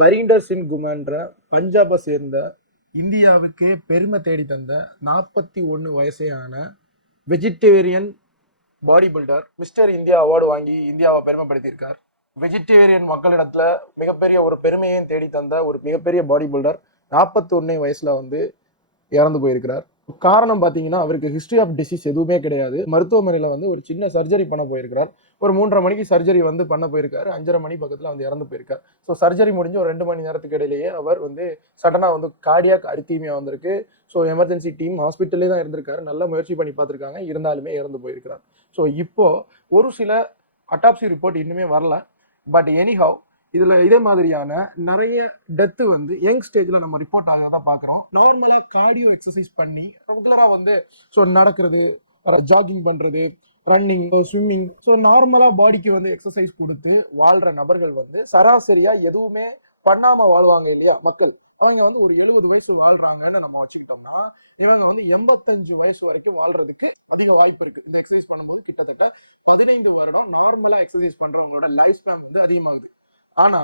பரீண்டர் சிங் குமான்ற பஞ்சாபை சேர்ந்த இந்தியாவுக்கு பெருமை தேடி தந்த நாற்பத்தி ஒன்று வயசையான vegetarian body builder mister India award வாங்கி இந்தியாவை பெருமைப்படுத்தியிருக்கார். வெஜிடேரியன் மக்களிடத்துல மிகப்பெரிய ஒரு பெருமையையும் தேடி தந்த ஒரு மிகப்பெரிய பாடி பில்டர் நாற்பத்தி ஒன்னே வயசுல வந்து இறந்து போயிருக்கிறார். காரணம் பார்த்தீங்கன்னா அவருக்கு ஹிஸ்ட்ரி ஆஃப் டிசீஸ் எதுவுமே கிடையாது. மருத்துவமனையில் வந்து ஒரு சின்ன சர்ஜரி பண்ண போயிருக்கிறார். ஒரு மூன்றரை மணிக்கு சர்ஜரி வந்து பண்ண போயிருக்காரு. அஞ்சரை மணி பக்கத்தில் வந்து இறந்து போயிருக்கார். ஸோ சர்ஜரி முடிஞ்சு ஒரு ரெண்டு மணி நேரத்துக்கு இடையிலேயே அவர் வந்து சடனாக வந்து கார்டியாக் அரித்தீமியா வந்திருக்கு. ஸோ எமர்ஜென்சி டீம் ஹாஸ்பிட்டல்லே தான் இருந்திருக்காரு. நல்ல முயற்சி பண்ணி பார்த்துருக்காங்க. இருந்தாலுமே இறந்து போயிருக்கிறார். ஸோ இப்போ ஒரு சில அட்டாப்சி ரிப்போர்ட் இன்னுமே வரல. பட் எனிஹவ் இதுல இதே மாதிரியான நிறைய டெத்து வந்து யங் ஸ்டேஜ்ல நம்ம ரிப்போர்ட் ஆக தான் பாக்குறோம் நார்மலா கார்டியோ எக்ஸசைஸ் பண்ணி ரெகுலரா வந்து ஸோ நடக்கிறது ஜாகிங் பண்றது ரன்னிங் ஸ்விம்மிங் ஸோ நார்மலா பாடிக்கு வந்து எக்ஸசைஸ் கொடுத்து வாழ்ற நபர்கள் வந்து சராசரியா எதுவுமே பண்ணாம வாழ்வாங்க இல்லையா? மக்கள். அவங்க வந்து ஒரு எழுபது வயசு வாழ்றாங்கன்னு நம்ம வச்சுக்கிட்டோம்னா இவங்க வந்து எண்பத்தஞ்சு வயசு வரைக்கும் வாழ்றதுக்கு அதிக வாய்ப்பு இருக்கு. இந்த எக்ஸசைஸ் பண்ணும்போது கிட்டத்தட்ட பதினைந்து வருடம் நார்மலா எக்ஸசைஸ் பண்றவங்களோட லைஃப் ஸ்பேன் வந்து அதிகமாகுது. ஆனா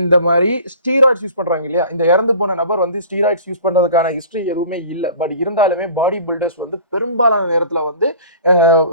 இந்த மாதிரி ஸ்டீராய்ட்ஸ் யூஸ் பண்றாங்க இல்லையா? இந்த இறந்து போன நபர் வந்து ஸ்டீராய்ட்ஸ் யூஸ் பண்றதுக்கான ஹிஸ்டரி எதுவுமே இல்லை. பட் இருந்தாலுமே பாடி பில்டர்ஸ் வந்து பெரும்பாலான நேரத்துல வந்து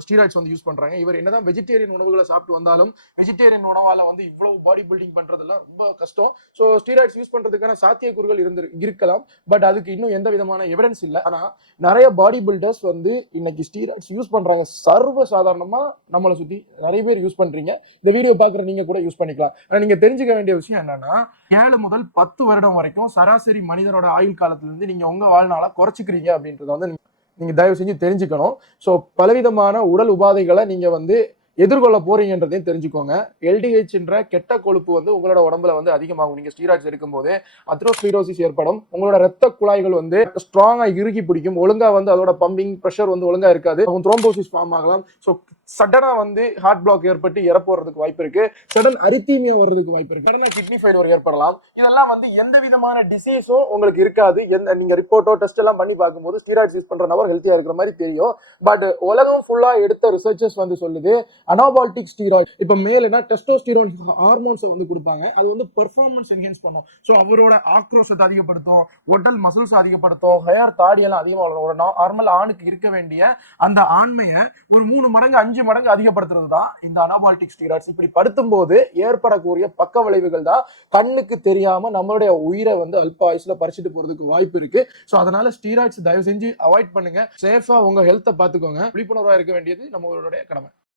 ஸ்டீராய்ட்ஸ் வந்து யூஸ் பண்றாங்க. இவர் என்னதான் வெஜிடேரியன் உணவுகளை சாப்பிட்டு வந்தாலும் வெஜிடேரியன் உணவால வந்து இவ்வளவு பாடி பில்டிங் பண்றதெல்லாம் ரொம்ப கஷ்டம். ஸோ ஸ்டீராய்ட்ஸ் யூஸ் பண்றதுக்கான சாத்தியக்கூறுகள் இருந்து இருக்கலாம். பட் அதுக்கு இன்னும் எந்த விதமான எவிடன்ஸ் இல்லை. ஆனா நிறைய பாடி பில்டர்ஸ் வந்து இன்னைக்கு ஸ்டீராய்ட்ஸ் யூஸ் பண்றாங்க. சர்வ சாதாரணமா நம்மளை சுத்தி நிறைய பேர் யூஸ் பண்றீங்க. இந்த வீடியோ பாக்குற நீங்க கூட யூஸ் பண்ணிக்கலாம். ஆனா நீங்க தெரிஞ்சுக்க வேண்டிய விஷயம் என்னன்னா ஏழு முதல் பத்து வருடம் வரைக்கும் சராசரி மனிதனோட ஆயுள் காலத்துல இருந்து நீங்க உங்க வாழ்நாள குறைச்சிக்கிறீங்க அப்படின்றத வந்து நீங்க- தயவு செஞ்சு தெரிஞ்சுக்கணும். ஸோ பலவிதமான உடல் உபாதைகளை நீங்க வந்து எதிர்கொள்ள போறீங்கன்றதையும் தெரிஞ்சுக்கோங்க. எல்டிஹெச்ன்ற கெட்ட கொழுப்பு வந்து உங்களோட உடம்புல வந்து அதிகமாகும். நீங்க ஸ்டீராய்ட்ஸ் எடுக்கும்போது அத்ரோஸ்க்ளீரோசிஸ் ஏற்படும். உங்களோட ரத்த குழாய்கள் வந்து ஸ்ட்ராங்கா இறுகி பிடிக்கும். ஒழுங்கா வந்து அதோட பம்பிங் ப்ரெஷர் வந்து ஒழுங்கா இருக்காது. த்ரோம்போசிஸ் ஃபார்ம் ஆகலாம். ஸோ சடனா வந்து ஹார்ட் பிளாக் ஏற்பட்டு இறப்பு வர்றதுக்கு வாய்ப்பு இருக்கு. சடன் அரித்தீமியா வர்றதுக்கு வாய்ப்பு இருக்கு. சடனா கிட்னி ஃபெயிலியர் ஏற்படலாம். இதெல்லாம் வந்து எந்த விதமான டிசீஸும் உங்களுக்கு இருக்காது. எந்த நீங்க ரிப்போர்ட்டோ டெஸ்ட் எல்லாம் பண்ணி பார்க்கும்போது ஸ்டீராய்ட்ஸ் யூஸ் பண்ற நபர் ஹெல்த்தியா இருக்கிற மாதிரி தெரியும். பட் உலகம் ஃபுல்லா எடுத்த ரிசர்ச்சர்ஸ் வந்து சொல்லுது அனாபால்டிக் ஸ்டீராய்ட் இப்போ டெஸ்டோ டெஸ்டோஸ்டிரோன் ஹார்மோன்ஸ் வந்து கொடுப்பாங்க. அது வந்து பெர்ஃபார்மன்ஸ் என்ஹான்ஸ் பண்ணும். ஸோ அவரோட ஆக்ரோஷத்தை அதிகப்படுத்தும் உடல் மசில்ஸ் அதிகப்படுத்தும் ஹேர் தாடி எல்லாம் அதிகமாக ஒரு நார்மல் ஆணுக்கு இருக்க வேண்டிய அந்த ஆண்மையை ஒரு மூணு மடங்கு அஞ்சு மடங்கு அதிகப்படுத்துறது தான் இந்த அனாபாலிட்டிக் ஸ்டீராய்ட்ஸ் இப்படி படுத்தும் போது ஏற்படக்கூடிய பக்க விளைவுகள் தான் கண்ணுக்கு தெரியாம நம்மளுடைய உயிரை வந்து அல்ப ஆயுஸ்ல பறிச்சுட்டு போறதுக்கு வாய்ப்பு இருக்கு. ஸோ அதனால ஸ்டீராய்ட்ஸ் தயவு செஞ்சு அவாய்ட் பண்ணுங்க. சேஃபா உங்க ஹெல்த்தை பார்த்துக்கோங்க. விழிப்புணர்வா இருக்க வேண்டியது நம்மளுடைய கடமை.